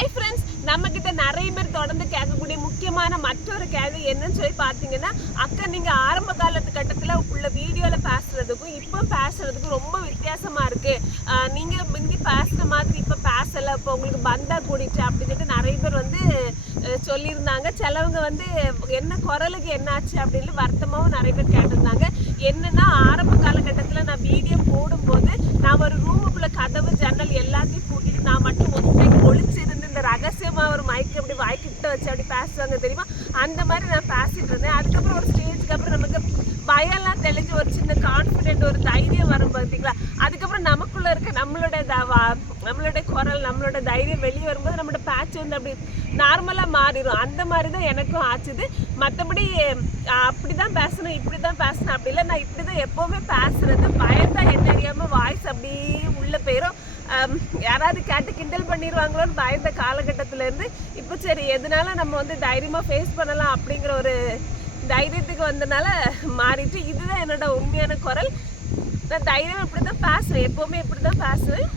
Hi friends நம்ம கிட்ட நிறைய பேர் தொடர்ந்து கேட்கக்கூடிய முக்கியமான மற்றொரு கேள்வி என்னன்னு சொல்லி பார்த்தீங்கன்னா அக்கா நீங்க ஆரம்ப காலத்து கட்டத்துல உள்ள வீடியோல பேசுறதுக்கும் இப்போ பேசுறதுக்கும் ரொம்ப வித்தியாசமா இருக்கு. நீங்கள் நீங்க முந்தி பேசுற மாதிரி இப்போ பேசல இப்போ உங்களுக்கு பந்தா கூடிட்டு அப்படின்னு சொல்லிட்டு நிறைய பேர் வந்து சொல்லியிருந்தாங்க. சிலவங்க வந்து என்ன குரலுக்கு என்னாச்சு அப்படின்னு வருத்தமாகவும் நிறைய பேர் கேட்டிருந்தாங்க. என்னன்னா ஆரம்ப காலகட்டத்தில் நான் வீடியோ போடும்போது நான் ஒரு ரூமுக்குள்ள கதவு ஜன்னல் எல்லாத்தையும் பூட்டிட்டு நான் மட்டும் ஒத்தை ஒழிச்சிருந்தேன் இந்த மைக் அப்படி வாய்க்கிட்ட வச்சு அப்படி பேசுவாங்க தெரியுமா? அந்த மாதிரி நான் பேசிட்டு இருந்தேன். அதுக்கப்புறம் ஒரு ஸ்டேஜ்க்கு அப்புறம் நமக்கு பயம்லாம் தெளிஞ்சு ஒரு சின்ன கான்ஃபிடென்ட் ஒரு தைரியம் வரும் பார்த்தீங்களா அதுக்கப்புறம் நமக்குள்ள இருக்க நம்மளோட த- வா- நம்மளோட குரல் நம்மளோட தைரியம் வெளியே வரும்போது நம்மளோட பேட்ச் வந்து அப்படி நார்மலாக மாறிடும். அந்த மாதிரி தான் எனக்கும் ஆச்சுது. மற்றபடி அப்படி தான் பேசணும் இப்படி தான் பேசணும் அப்படி இல்லை. நான் இப்படி தான் எப்போவுமே பேசுறது. பயந்தான் என்ன அறியாமல் வாய்ஸ் அப்படியே யாராவது கேட்டு கிண்டல் பண்ணிடுவாங்களோன்னு பயந்த காலகட்டத்திலேருந்து இப்போ சரி எதனால நம்ம வந்து தைரியமாக ஃபேஸ் பண்ணலாம் அப்படிங்கிற ஒரு தைரியத்துக்கு வந்தனால மாறிட்டு இதுதான் என்னோட உண்மையான குரல். நான் தைரியம் இப்படி தான் பேசுவேன் எப்போவுமே இப்படி தான் பேசுவேன்.